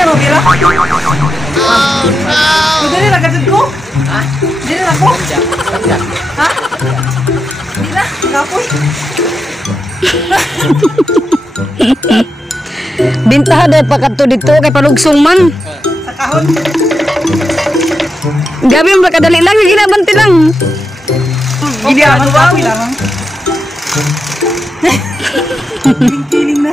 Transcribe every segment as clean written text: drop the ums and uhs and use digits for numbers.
na mabira? Oh no! Dili na gadid ko? Ha? Dili na ko? Ha? Dili na, kapoy. Bintaha dahil pagkato dito kay palugsong man. Sa kahon. Gabi mo kadali lang, ginabanti lang. Hindi ako kapoy lang. Kiling na.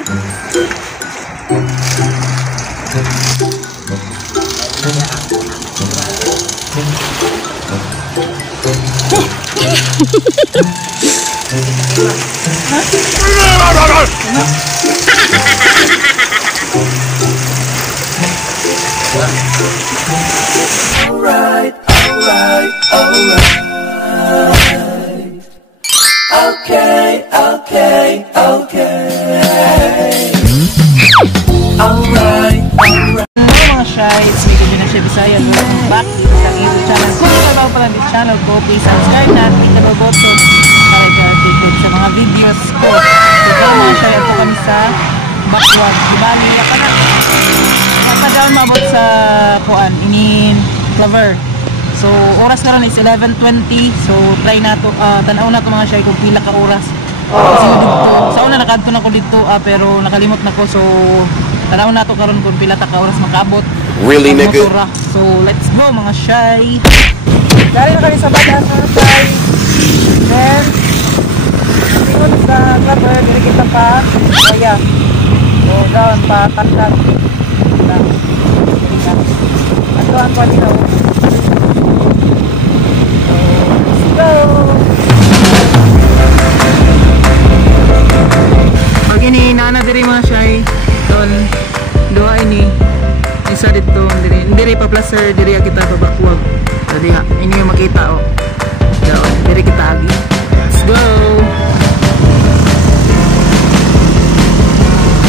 Alright. Okay. Alright. Mga shy, it's me, Kevin na siya Bisaya. Welcome back dito sa YouTube channel. Kung ikaw bago pala this channel ko, please subscribe na at click the bell button para i-updated sa mga videos ko. So kaya mga shy, ito kami sa backward. Dibali, ako na. Matagal mabot sa kuan, inin Clover. So oras na rin is 11:20. So try na to, tanaw na to mga shy kung pila ka oras. Kasi dito, sa una nakadto na ko dito pero nakalimot na ko. So tanaw na to karon kung pila ta ka oras makabot. Really, nigga? So let's go mga shy. Galing na kami sa bayan mga shy. Then tingin sa Clover, dili kita pa kaya. So down pa takdak. Ato ang kanina. Let's go. Pag ini nana diri mga shy, don doa ini isa dito diri pa placer diri kita babakwag. Jadi ini yung makita oh. Doon diri kita agi. Let's go.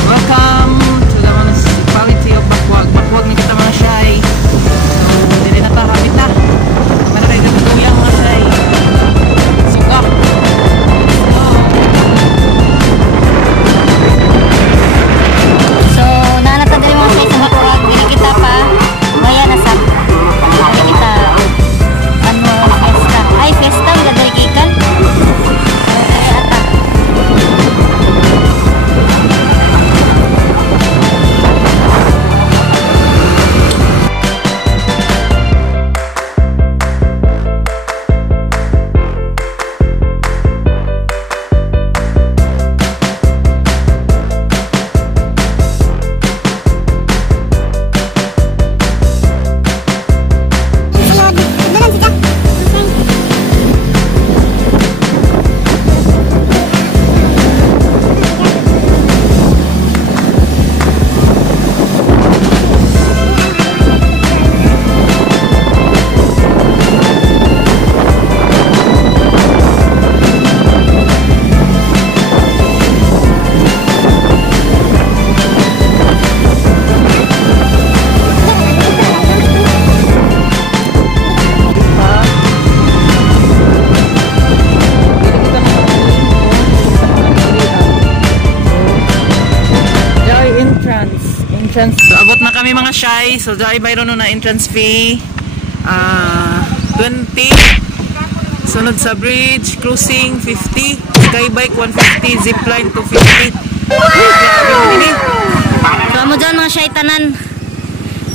Welcome to the municipality of Bakwag. Bakwag na kita mga shy. So diri na ta kapit na. Para kay katuyang mga shy. Sugak. So, nanata dali mga shy sa Bakwag. Hindi kita pa. Maya na sa. Hindi kita. Ano, fiesta. Ay, fiesta. Ang ganda ikikan. So abot na kami mga shy. So dahil bayron na entrance fee 20. Sunod sa bridge cruising 50, skybike 150, zipline 250. So mo dyan mga shy tanan.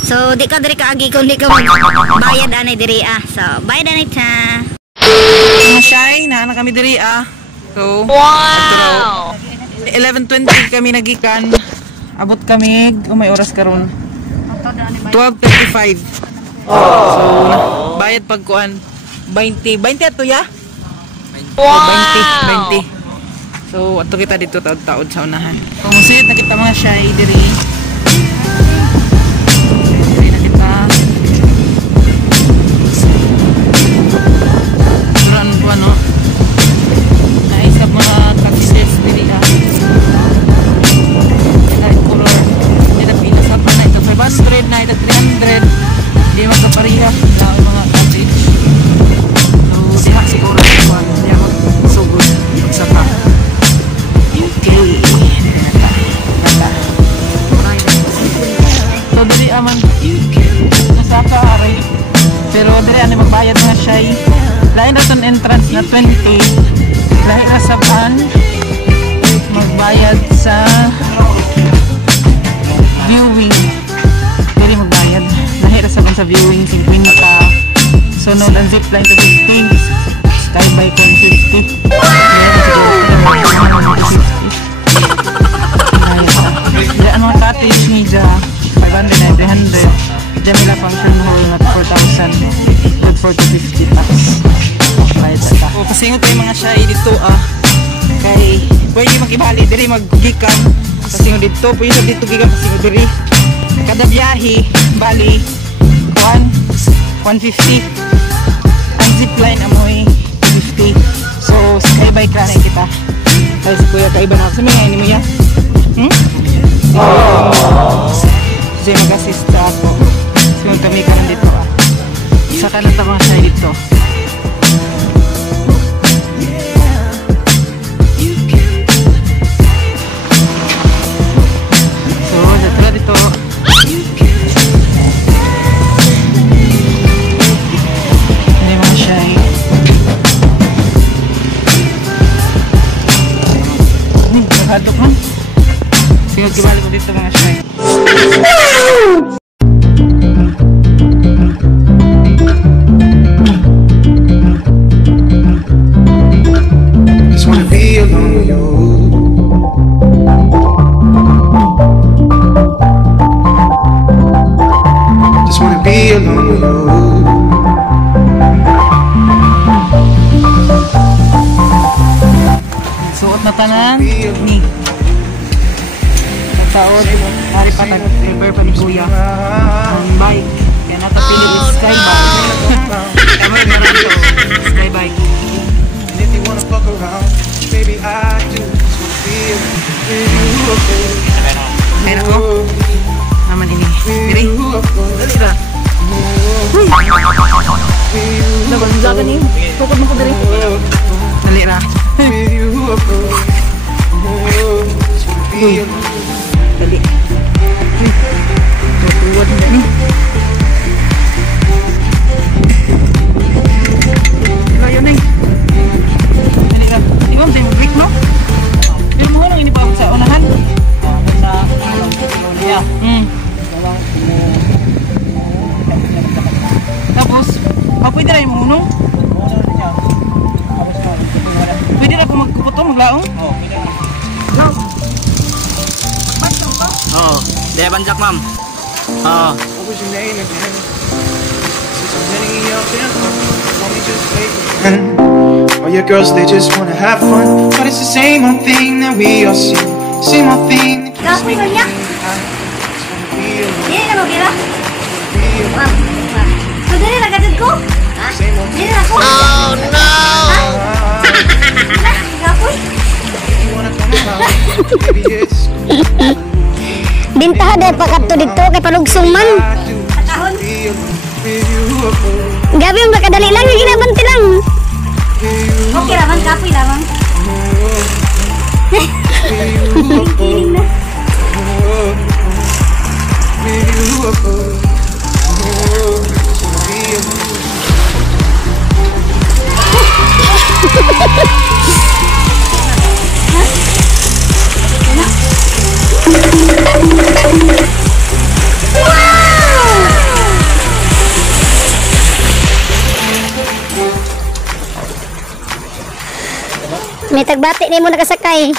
So di ka diri kaagi kung di ka magbayad anay diri ah. So bayad anay ta. Mga shy na kami diri ah. So wow. 11:20 kami nagikan. Abot kami, may oras karon. 12:35. So, bayad pagkuan 20 ato ya? Wow! 20. So, ato kita dito taod-taod sa unahan. So, musit na kita mga shy diri. Diri na kita. Duran ko ano? Naisap mga taxis diri ah. 500 na ito 300 hindi magkapariha na ang mga cottage. So diha siguro diha magsugod magsapa. Okay, aman nasaka aray. Pero dire ani magbayad nga siya. Lain na ton entrance na 20. Lain na sa van magbayad sa viewing. Dire magbayad. Lain na sa van sa viewing 50. Sunod ang zipline to 15. Skybike 150. Diyan mga cottage ni Ja 500 na 300. Diyan nila function hall at 4,000. Good for 250 tax. Bayad sa ta. O kasi tayo mga siya dito kay pwede mag-ibali diri mag-gikam. Kasi dito pwede dito gikam kasi diri. Kada biyahe bali 150. Ang zipline amoy 50. So skybike ra na kita. Kaya si kuya kaiba na ako. Sumingay ni mo yan? Kasi mag-assist ako. Kasi kami ka nandito Saka lang ito mga siya dito. So, dito dito. Hindi mga siya naghatok man. Sige, gibali ko dito mga siya. Just wanna be alone with you. Just wanna be alone with you. Suot na tanan ni nagsaot mari pa nag-repair pa ni kuya ang bike kaya natapili is skybike kami meron to skybike. And if you wanna fuck around, baby I do. Just wanna be alone with you. Ayun ako naman ini diri dali ra nabanggagan ni tukod mo ko diri dali ra dali tutuwad na ni layo na dali ra di ko tayo mag-break no di mo nang ini pa sa unahan sa niya tapos pwede rin munong pwede na po magkuputo maglaong Oo, daya banjak ma'am. Oo. What was your name again? Since I'm hitting you up in let me just take it. All your girls, they just wanna have fun, but it's the same old thing that we all see. Same old thing that just Kapoy make ba niya? just wanna be alone, Dili ka mag-ira? be alone. So, dili na gatid ko? Same old Dili na ko? Oh no! Kapoy? you wanna come around, baby it's Bintaha dahil pagkapto dito kay palugsong man. I do. Takahon. Be alone with you. Gabi ang makadali lang, yung ginabanti lang. Okay naman, kapoy naman. Kiling na. May tagbati ni mo nakasakay.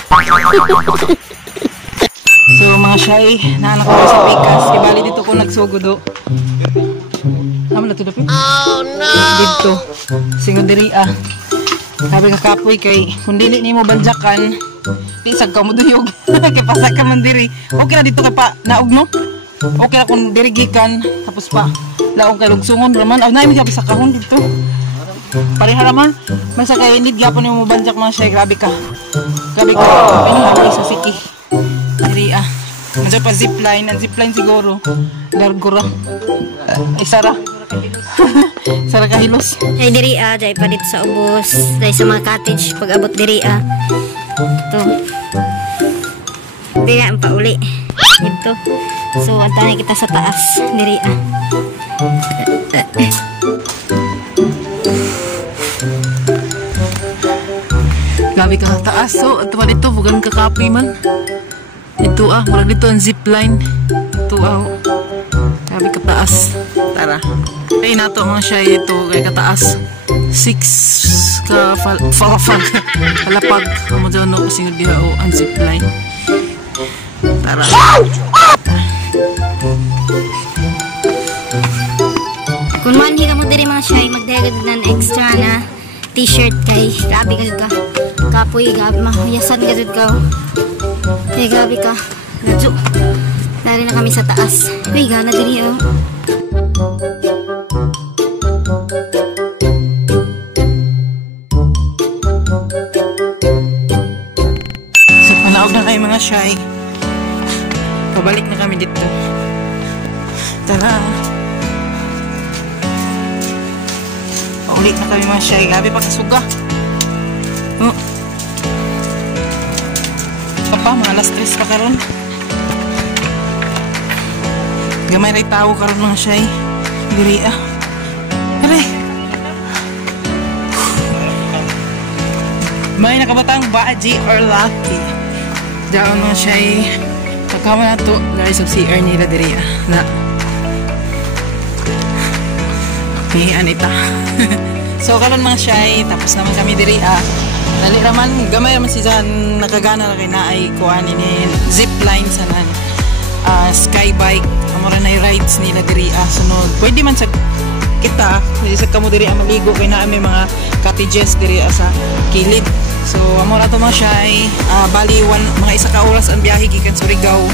so mga shy naanak ko sa pikas ibali dito ko nagsugodo alam na to dapit dito singod diri sabi nga kapoy kay kung dili nimo banjakan pisag ka mo duyog kay pasak ka man diri okay na dito kay pa naog no okay na kung diri gikan tapos pa laong kay lugsungon raman naay mi sa kahon dito pareha naman man sa kay need gyapon nimo banjak mga shy grabe ka ini sa siki diri Nandiyan pa zipline, ang zipline siguro gargura Sara Sara kahilos Ay diri dahil pa dito sa ubos, dahil sa mga cottage pag abot diri ito. Dili ang pauli. Dito. So antanan kita sa taas diri ah. Grabe ka taas. So, ito pa dito, bukan kakapoy man. Ito murag dito ang zipline. Ito grabe ka taas. Tara. Kaya nato mga siya ito, kaya kataas. 6 ka palapag. Amo dyan no, kasi nga diha ang zipline. Tara. Kung manhi ka mo diri mga siya, magdagad ng extra na t-shirt kay grabe ka kapoy, grabe mahuyasan ka dyan ka. Kaya grabe ka. Nadyo. Lari na kami sa taas. Uy, gana diri oh. So, panaog na kayo mga shy. Pabalik na kami dito. Tara. Paulit na kami mga shy. Grabe pa kasuga. Oh. Pa, mga alas 3 pa karon. Gamay ray tao karon mga shy. Diri Are. May nakabatang Baji or Lucky. Daon mga shy. Pagkama na to, guys, of CR nila diri na. Okay, anita. So karon mga shy, tapos naman kami diri dali raman gamay raman si Zan nakagana na kay naay kuan ini zipline sa nan sky bike amora na rides nila diri sunod pwede man sa kita pwede sa kamo diri maligo kay naa may mga cottages diri sa kilid. So amora to mga shy bali mga isa ka oras ang biyahe gikan Surigao.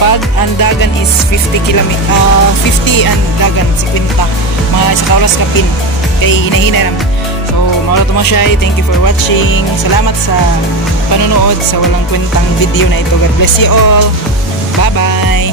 Pag ang dagan is 50 km 50 ang dagan 50 mga isa ka oras kapin kay hinahina naman. So, maura to mga shy. Thank you for watching. Salamat sa panonood sa walang kwentang video na ito. God bless you all. Bye-bye.